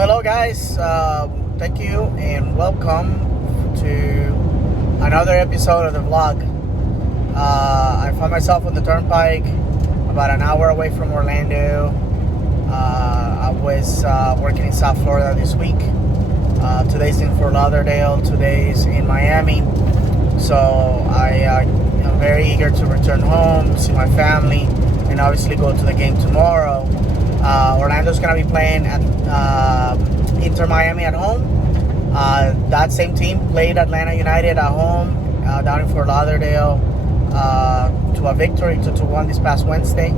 Hello guys. Thank you and welcome to another episode of the vlog. I find myself on the turnpike, about an hour away from Orlando. I was working in South Florida this week. Today's in Fort Lauderdale. Today's in Miami. So I am very eager to return home, see my family, and obviously go to the game tomorrow. Orlando's going to be playing at Inter Miami at home. That same team played Atlanta United at home down in Fort Lauderdale to a victory, 2-1 this past Wednesday.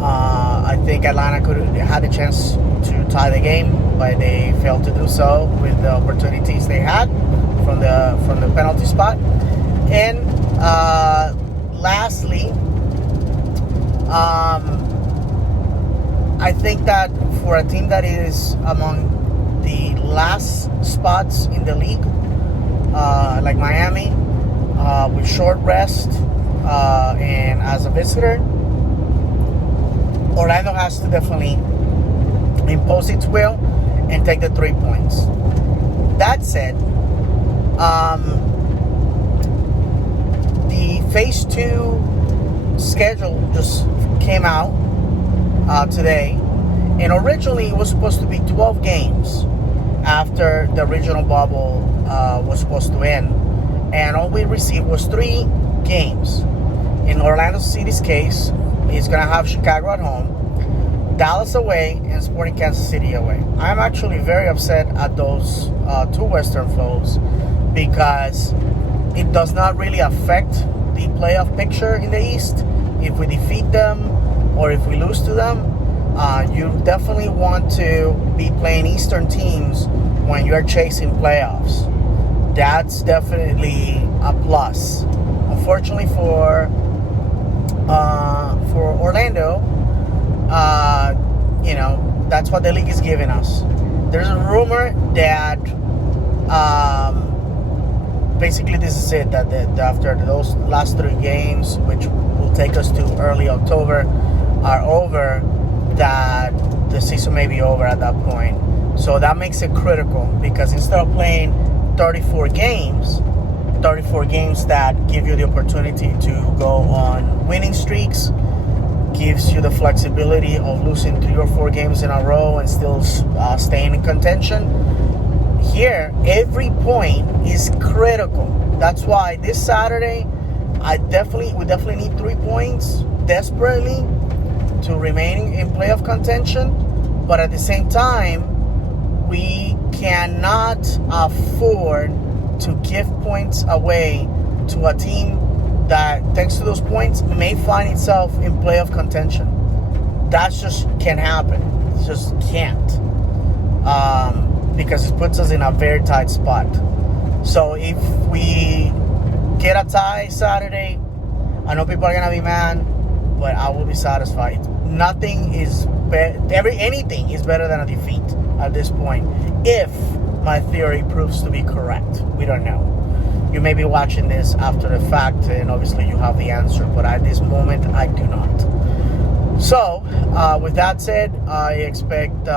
I think Atlanta could have had a chance to tie the game, but they failed to do so with the opportunities they had from the penalty spot. And lastly, I think that for a team that is among the last spots in the league, like Miami, with short rest and as a visitor, Orlando has to definitely impose its will and take the 3 points. That said, the Phase 2 schedule just came out today, and originally it was supposed to be 12 games after the original bubble was supposed to end, and all we received was 3 games. In Orlando City's case, he's going to have Chicago at home, Dallas away, and Sporting Kansas City away. I'm actually very upset at those 2 Western foes, because it does not really affect the playoff picture in the East. If we defeat them or if we lose to them, you definitely want to be playing Eastern teams when you're chasing playoffs. That's definitely a plus. Unfortunately for Orlando, that's what the league is giving us. There's a rumor that basically this is it, that after those last 3 games, which will take us to early October, are over, that the season may be over at that point. So that makes it critical, because instead of playing 34 games that give you the opportunity to go on winning streaks, gives you the flexibility of losing 3 or 4 games in a row and still staying in contention. Here, every point is critical. That's why this Saturday, we definitely need 3 points desperately to remain in playoff contention. But at the same time, we cannot afford to give points away to a team that, thanks to those points, may find itself in playoff contention. That just can't happen. It just can't. Because it puts us in a very tight spot. So if we get a tie Saturday, I know people are gonna be mad, but I will be satisfied. Anything is better than a defeat at this point, if my theory proves to be correct. We don't know. You may be watching this after the fact, and obviously you have the answer, but at this moment I do not. So, with that said, I expect to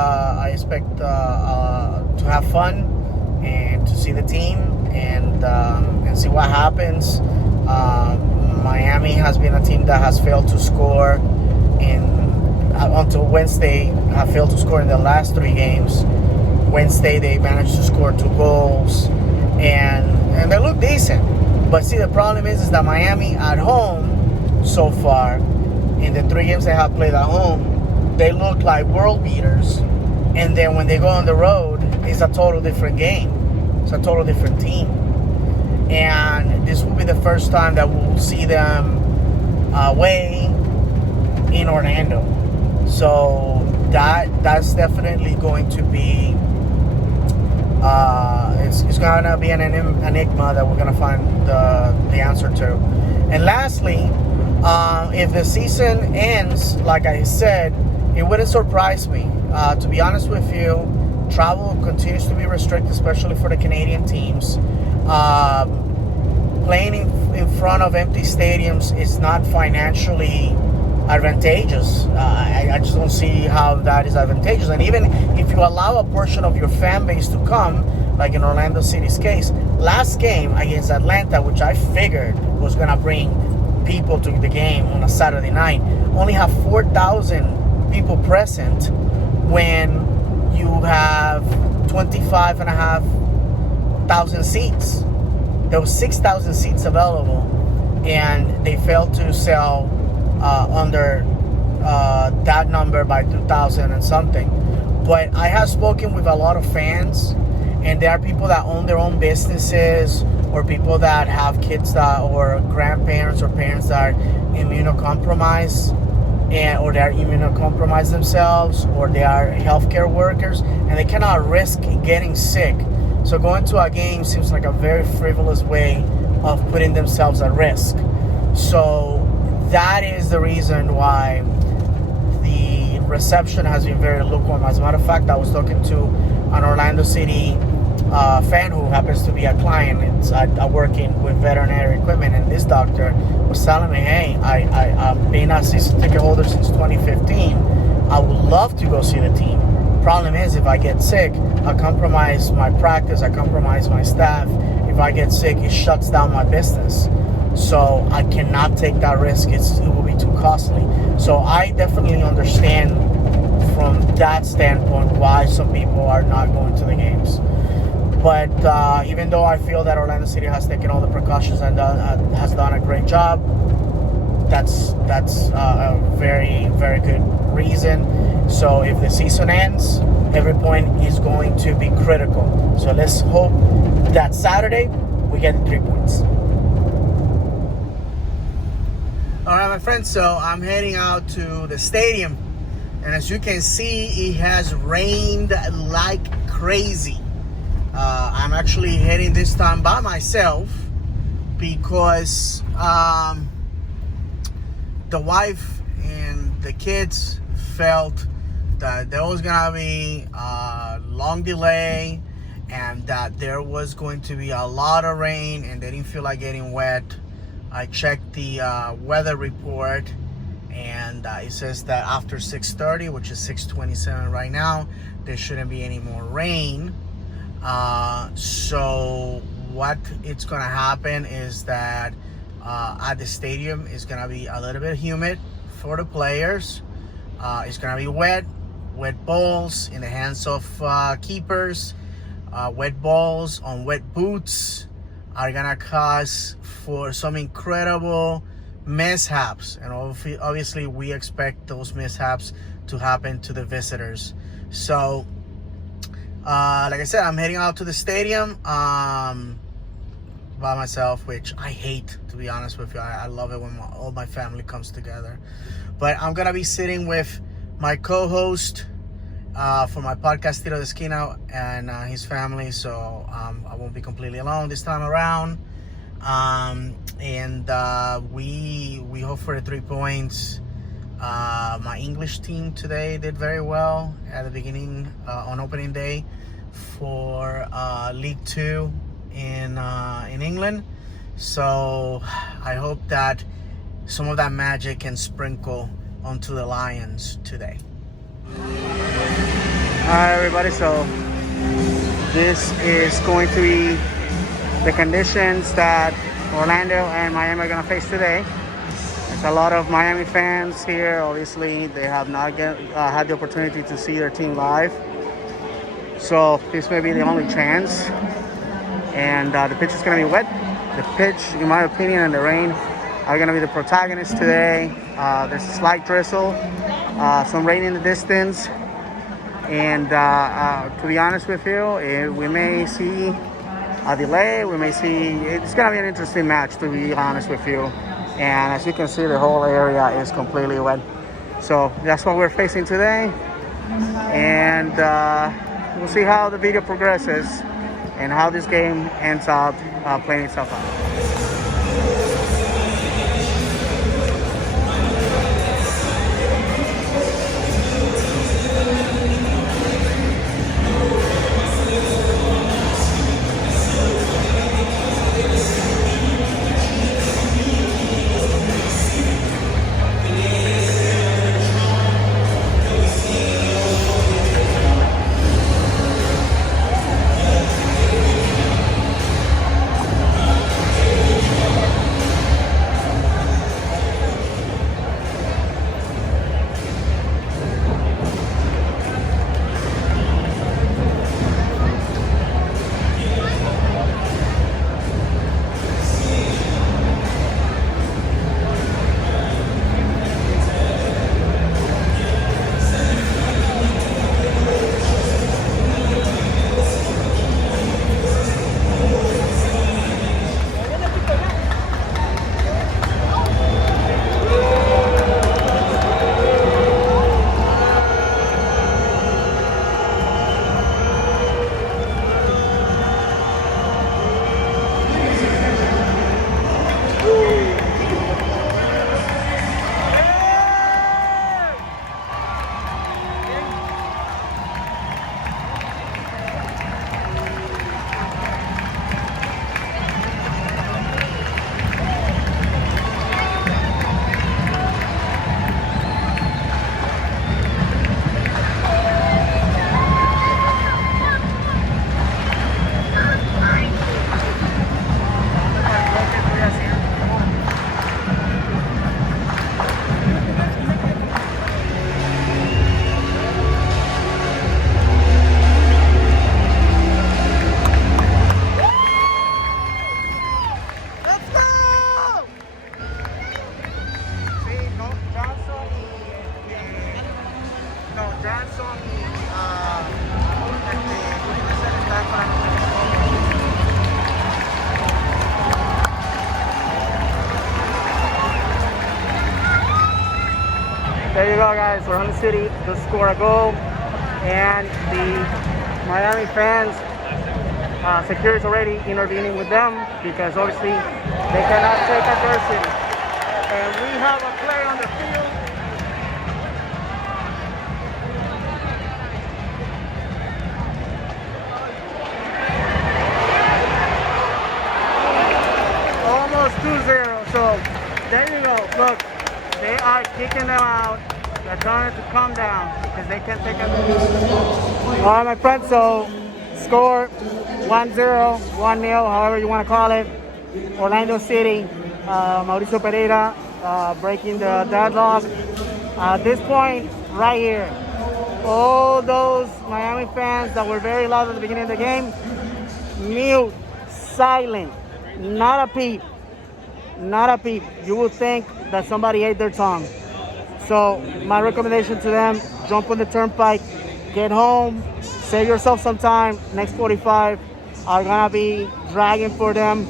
have fun and to see the team and see what happens. Miami has been a team that has failed to score until Wednesday. Have failed to score in the last 3 games. Wednesday they managed to score 2 goals, and they look decent. But see, the problem is that Miami at home so far, in the 3 games they have played at home, they look like world beaters. And then when they go on the road, it's a total different game. It's a total different team. And this will be the first time that we'll see them away in Orlando. So that's definitely going to be it's going to be an enigma that we're going to find the answer to. And lastly, if the season ends, like I said, it wouldn't surprise me. To be honest with you, travel continues to be restricted, especially for the Canadian teams. Playing in front of empty stadiums is not financially advantageous. I just don't see how that is advantageous. And even if you allow a portion of your fan base to come, like in Orlando City's case, last game against Atlanta, which I figured was going to bring people to the game on a Saturday night, only have 4,000 people present when you have 25,500 seats. There was 6,000 seats available, and they failed to sell under that number by 2,000 and something. But I have spoken with a lot of fans, and there are people that own their own businesses, or people that have kids that, or grandparents or parents that are immunocompromised, or they are immunocompromised themselves, or they are healthcare workers, and they cannot risk getting sick. So going to a game seems like a very frivolous way of putting themselves at risk. So that is the reason why the reception has been very lukewarm. As a matter of fact, I was talking to an Orlando City fan who happens to be a client. I'm working with veterinary equipment, and this doctor was telling me, hey, I've been a season ticket holder since 2015. I would love to go see the team. Problem is, if I get sick, I compromise my practice, I compromise my staff. If I get sick, it shuts down my business. So I cannot take that risk. It will be too costly. So I definitely understand from that standpoint why some people are not going to the games. But even though I feel that Orlando City has taken all the precautions and has done a great job, that's a very, very good reason. So if the season ends, every point is going to be critical. So let's hope that Saturday we get 3 points. All right, my friends, so I'm heading out to the stadium. And as you can see, it has rained like crazy. I'm actually heading this time by myself because the wife and the kids felt that there was gonna be a long delay and that there was going to be a lot of rain, and they didn't feel like getting wet. I checked the weather report, and it says that after 6:30, which is 6:27 right now, there shouldn't be any more rain. So what it's gonna happen is that at the stadium is gonna be a little bit humid for the players. It's gonna be wet balls in the hands of keepers. Wet balls on wet boots are gonna cause for some incredible mishaps, and obviously we expect those mishaps to happen to the visitors. So like I said, I'm heading out to the stadium by myself, which I hate, to be honest with you. I love it when all my family comes together. But I'm gonna be sitting with my co-host for my podcast, Tiro de Esquina, and his family, so I won't be completely alone this time around. We hope for the 3 points. My English team today did very well at the beginning on opening day for League Two in England. So I hope that some of that magic can sprinkle onto the Lions today. Alright, everybody, so this is going to be the conditions that Orlando and Miami are going to face today. There's a lot of Miami fans here. Obviously, they have not had the opportunity to see their team live. So this may be the only chance. And the pitch is going to be wet. The pitch, in my opinion, and the rain are going to be the protagonists today. There's a slight drizzle, some rain in the distance. And to be honest with you, we may see a delay. We may see, it's going to be an interesting match, to be honest with you. And as you can see, the whole area is completely wet. So that's what we're facing today. And we'll see how the video progresses and how this game ends up playing itself out. There you go, guys. Orlando City just scored a goal, and the Miami fans, security is already intervening with them because obviously they cannot take adversity. And we have a play on the field. Almost 2-0. So there you go. Look, they are kicking them out. They're trying to calm down because they can't take it. All right, my friends. So score 1-0, 1-0, however you want to call it. Orlando City, Mauricio Pereira breaking the deadlock. At this point, right here, all those Miami fans that were very loud at the beginning of the game, mute, silent, not a peep, not a peep. You would think that somebody ate their tongue. So my recommendation to them, jump on the turnpike, get home, save yourself some time. Next 45 are gonna be dragging for them.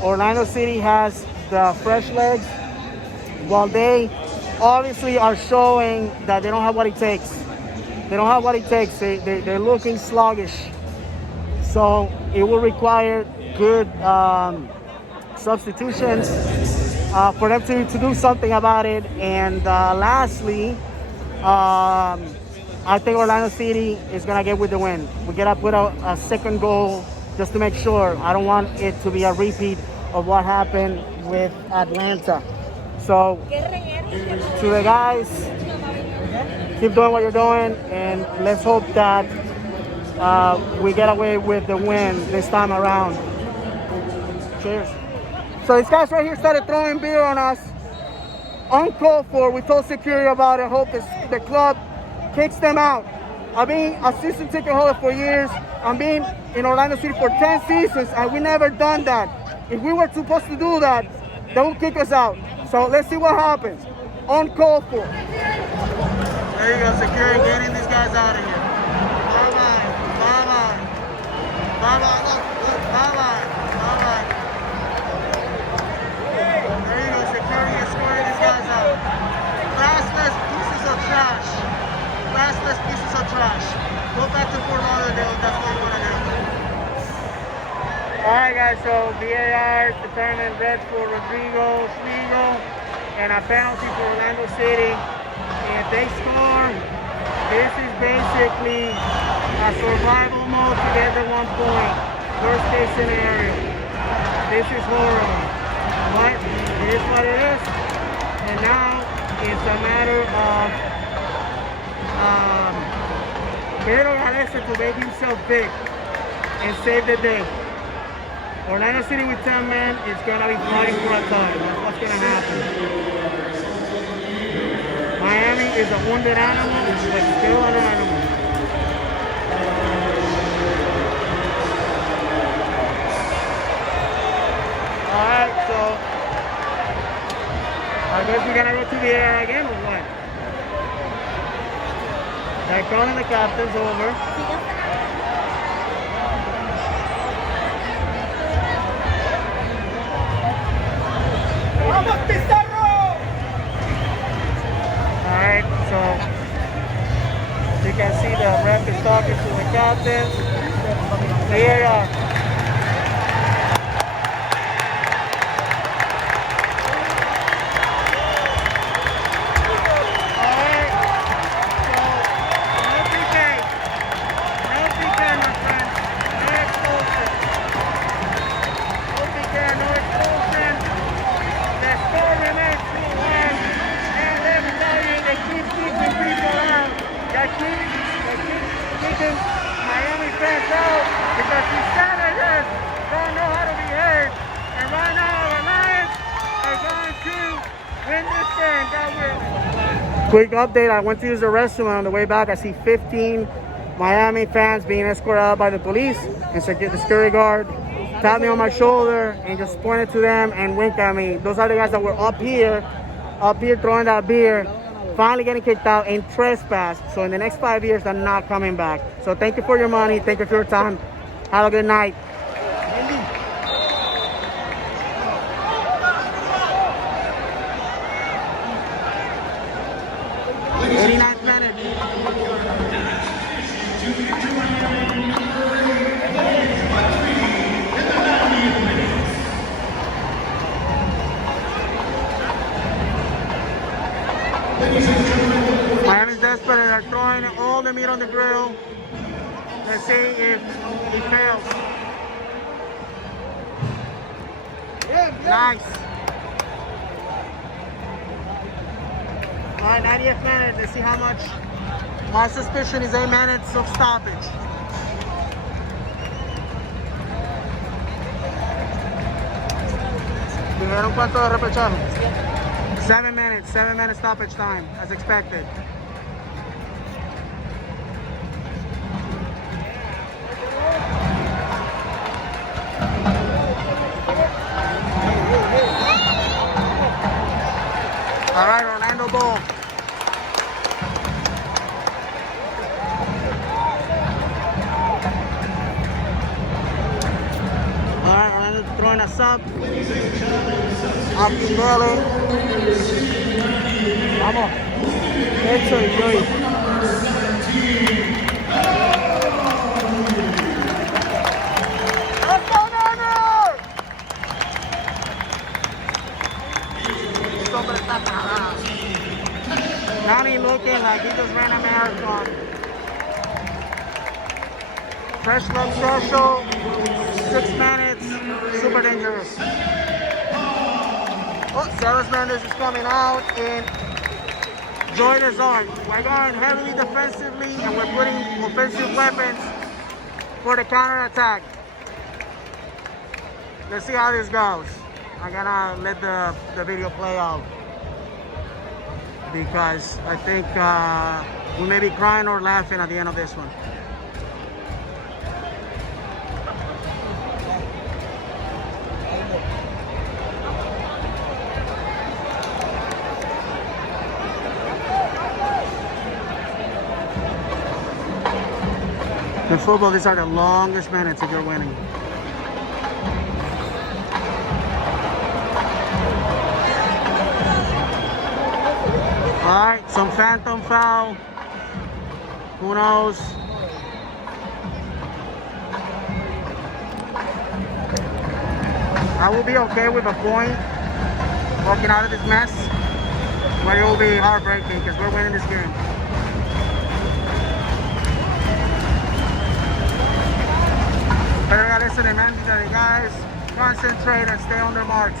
Orlando City has the fresh legs, while they obviously are showing that they don't have what it takes. They don't have what it takes. They're looking sluggish. So it will require good substitutions for them to do something about it. And lastly, I think Orlando City is going to get with the win. We got to put a second goal just to make sure. I don't want it to be a repeat of what happened with Atlanta. So to the guys, keep doing what you're doing, and let's hope that we get away with the win this time around. Cheers. So these guys right here started throwing beer on us. Uncalled for. We told security about it. Hope the club kicks them out. I've been a season ticket holder for years. I've been in Orlando City for 10 seasons, and we never done that. If we were supposed to do that, they would kick us out. So let's see what happens. Uncalled for. There you go, security getting these guys out of here. Bye-bye. Bye-bye. Bye-bye. Look. Bye-bye. Bye-bye. There you go, security escorting these guys out. Classless pieces of trash. Classless pieces of trash. Go back to Fort Lauderdale. That's what you want to do. Alright guys, so VAR determined red for Rodrigo Schlegel and a penalty for Orlando City. If they score, this is basically a survival mode to get the 1 point. Worst case scenario. This is horrible. But it is what it is. And now it's a matter of Pedro Galeza to make himself big and save the day. Orlando City with 10 men is going to be fighting for a tie. That's what's going to happen. Miami is a wounded animal, but still an animal. Alright, so I guess we're going to go to the air again or what? They're calling the captains over. Alright, so you can see the ref is talking to the captains. Here Miami fans out because these senators don't know how to behave. And right now the Lions are going to win this game. God willing. Quick update, I went to use the restroom on the way back. I see 15 Miami fans being escorted out by the police, and the security guard tapped me on my shoulder and just pointed to them and winked at me. Those are the guys that were up here throwing that beer, finally getting kicked out and trespassed. So in the next 5 years, they're not coming back. So thank you for your money. Thank you for your time. Have a good night. minute. Miami's desperate. They're throwing all the meat on the grill. Let's see if he fails. Nice. All right, 90th minute. Let's see how much. My suspicion is 8 minutes of stoppage. ¿Dijeron cuánto de repechaje? 7 minutes. 7 minutes stoppage time, as expected. All right, Orlando ball. All right, Orlando throwing us up. Up Shirley. Vamos. Eso y Joey. Let's go, Niners! Nani looking like he just ran a marathon. Fresh love special, 6 minutes, super dangerous. Oh, Sarah Mendes is coming out and Joy Desart. We're going heavily defensively and we're putting offensive weapons for the counter attack. Let's see how this goes. I'm gonna let the video play out because I think we may be crying or laughing at the end of this one. In football, these are the longest minutes if you're winning. All right, some phantom foul. Who knows? I will be okay with a point walking out of this mess, but it will be heartbreaking because we're winning this game. Better gotta listen to mandatory guys. Concentrate and stay on their marks.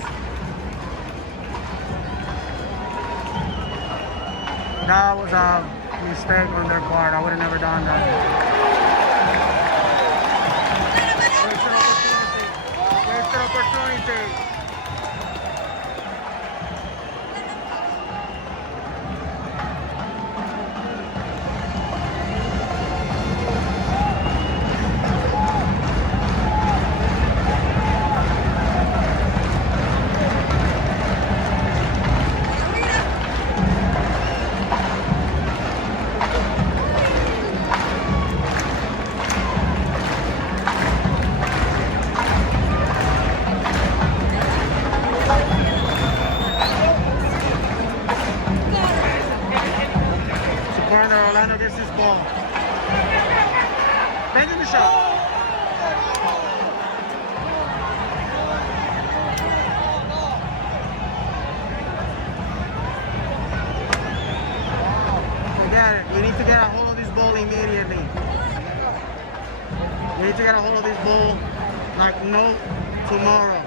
That was a mistake on their part. I would have never done that. Wasted opportunity. Orlando gets this ball. Banging the shot. Forget it. We need to get a hold of this ball immediately. We need to get a hold of this ball like no tomorrow.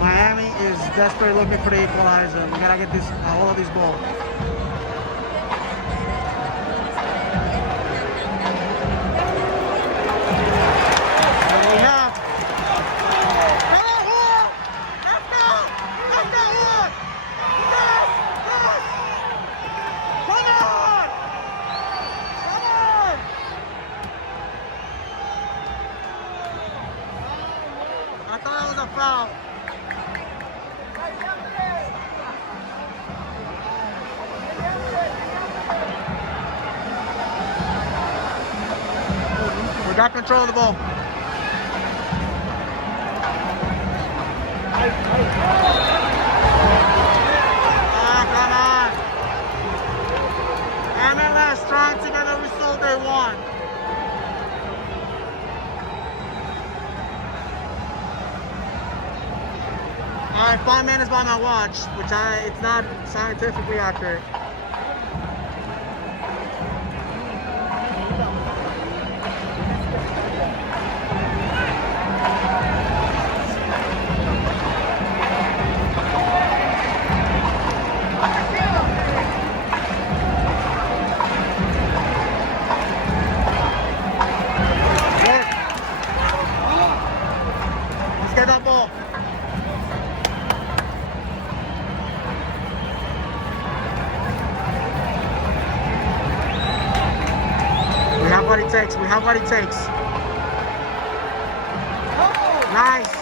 Miami is desperately looking for the equalizer. We gotta get this all of this ball. And we have. Come on, Juan! Let's go! Let's go, Juan! Yes! Yes! Come on! Come on! I thought it was a foul. Got control of the ball. Ah, come on. Alright, 5 minutes by my watch, which it's not scientifically accurate. Let's get that ball. We have what it takes. We have what it takes. Nice.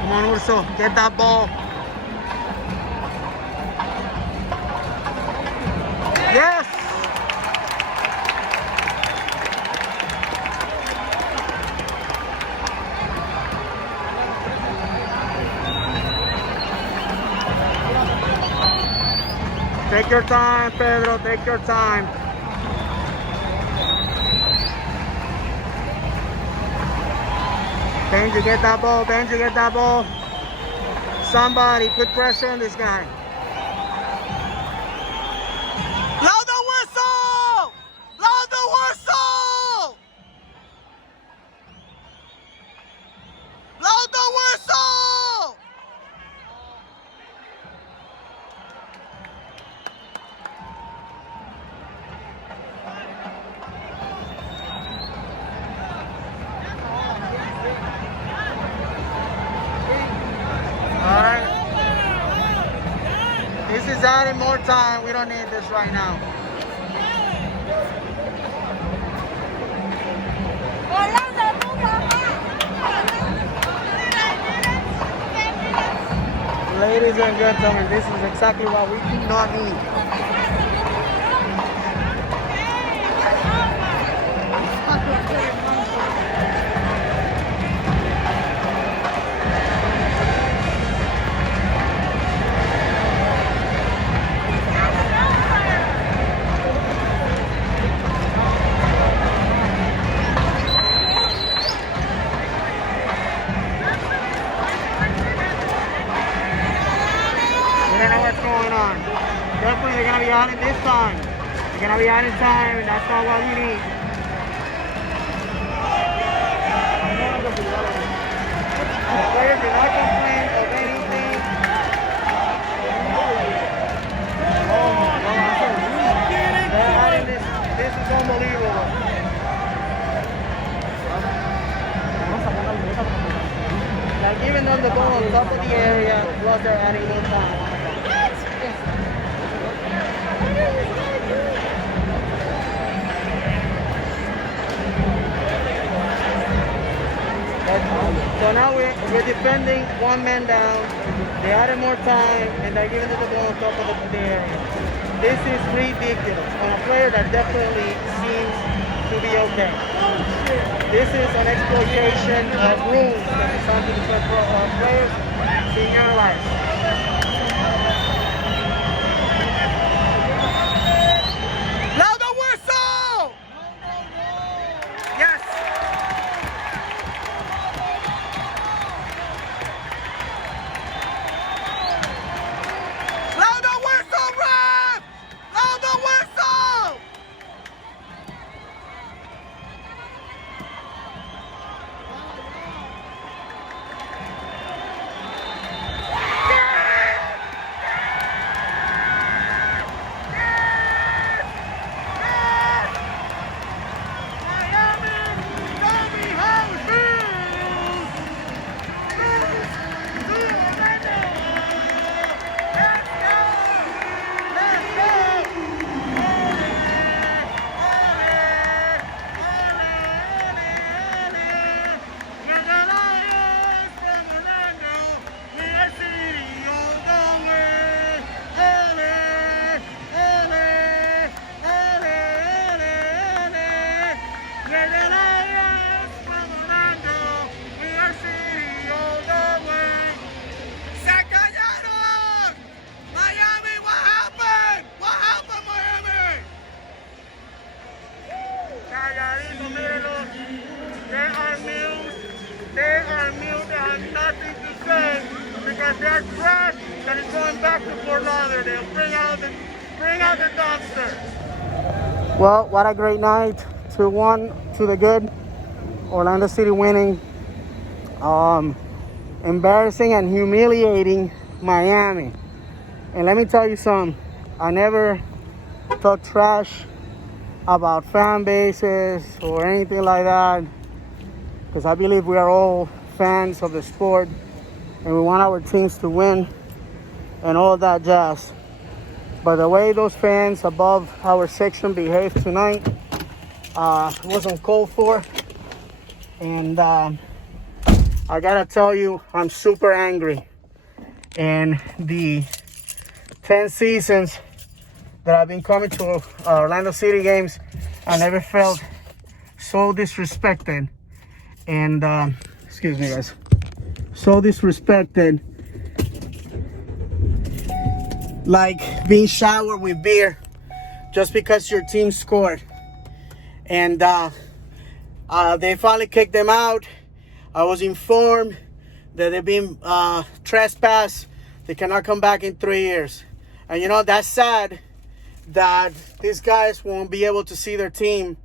Come on, Urso. Get that ball. Yes. Take your time, Pedro. Take your time. Benji, get that ball. Benji, get that ball. Somebody put pressure on this guy. Blow the whistle! Blow the whistle! Blow the whistle! Alright. This is adding more time. We don't need this right now. Ladies and gentlemen, this is exactly what we do not need. Definitely they're going to be on it this time. They're going to be on in time, and that's not what we need. The players did not complain of anything. Oh my God. They're adding this. This is unbelievable. They're giving them the ball on top of the area, plus they're adding more time. So now we're defending one man down. They added more time and they're giving it the ball on top of the area. This is ridiculous on a player that definitely seems to be okay. This is an exploitation of rules that is something for players being analyzed. Blow the whistle! Yes! Blow the whistle, ref! Blow the whistle! have nothing to say because they're trash that is going back to Fort Lauderdale. Bring out the dumpster. Well, what a great night. 2-1 to the good. Orlando City winning. Embarrassing and humiliating Miami. And let me tell you something. I never talk trash about fan bases or anything like that, because I believe we are all fans of the sport and we want our teams to win and all that jazz. But the way those fans above our section behaved tonight was uncalled for. And I gotta tell you, I'm super angry. And the 10 seasons that I've been coming to Orlando City games, I never felt so disrespected. And, excuse me guys, so disrespected, like being showered with beer just because your team scored. And they finally kicked them out. I was informed that they've been trespassed. They cannot come back in 3 years. And you know, that's sad that these guys won't be able to see their team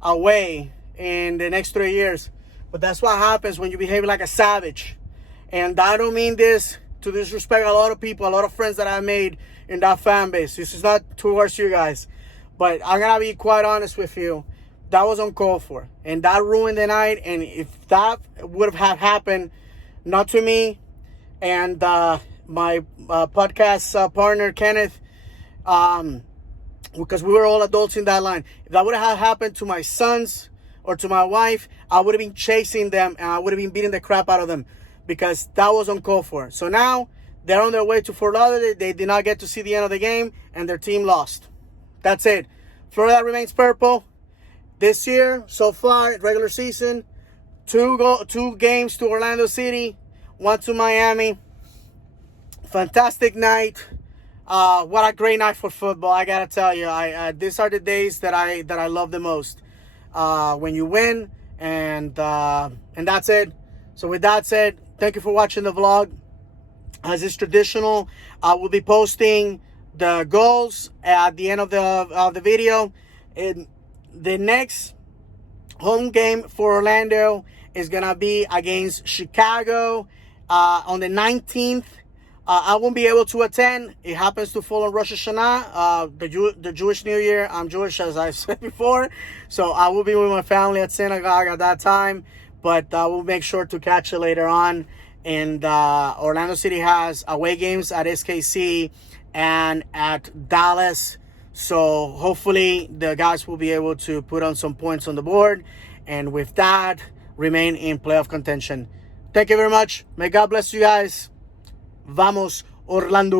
away in the next 3 years. But that's what happens when you behave like a savage. And I don't mean this to disrespect a lot of people, a lot of friends that I made in that fan base. This is not towards you guys. But I'm going to be quite honest with you. That was uncalled for. And that ruined the night. And if that would have happened, not to me and my podcast partner, Kenneth, because we were all adults in that line. If that would have happened to my sons or to my wife, I would have been chasing them and I would have been beating the crap out of them, because that was uncalled for. So now they're on their way to Fort Lauderdale. They did not get to see the end of the game and their team lost. That's it. Florida remains purple. This year, so far, regular season, two games to Orlando City, 1 to Miami. Fantastic night. What a great night for football! I gotta tell you, these are the days that I love the most. When you win, and that's it. So with that said, thank you for watching the vlog. As is traditional, I will be posting the goals at the end of the video. And the next home game for Orlando is gonna be against Chicago on the 19th. I won't be able to attend. It happens to fall on Rosh Hashanah, the Jewish New Year. I'm Jewish, as I've said before, so I will be with my family at synagogue at that time. But I will make sure to catch it later on. And Orlando City has away games at SKC and at Dallas. So hopefully the guys will be able to put on some points on the board, and with that, remain in playoff contention. Thank you very much. May God bless you guys. Vamos, Orlando.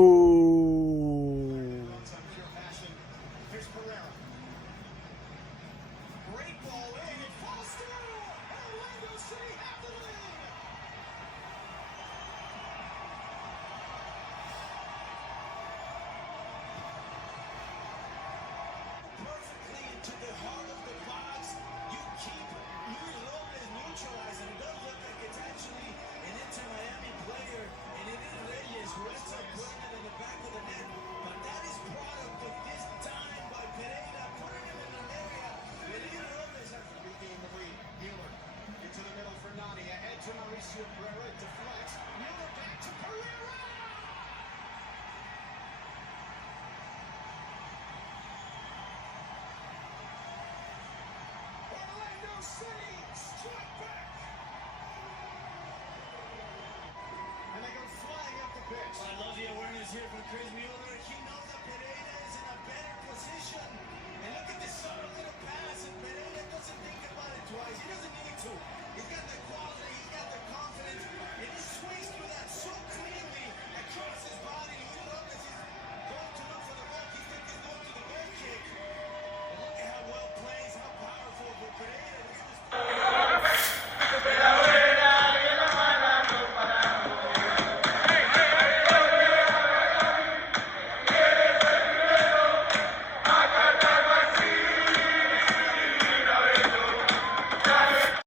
I love the awareness here from Chris Mueller. He knows that Pereira is in a better position. And look at this subtle little pass, and Pereira doesn't think about it twice. He doesn't need to. He's got the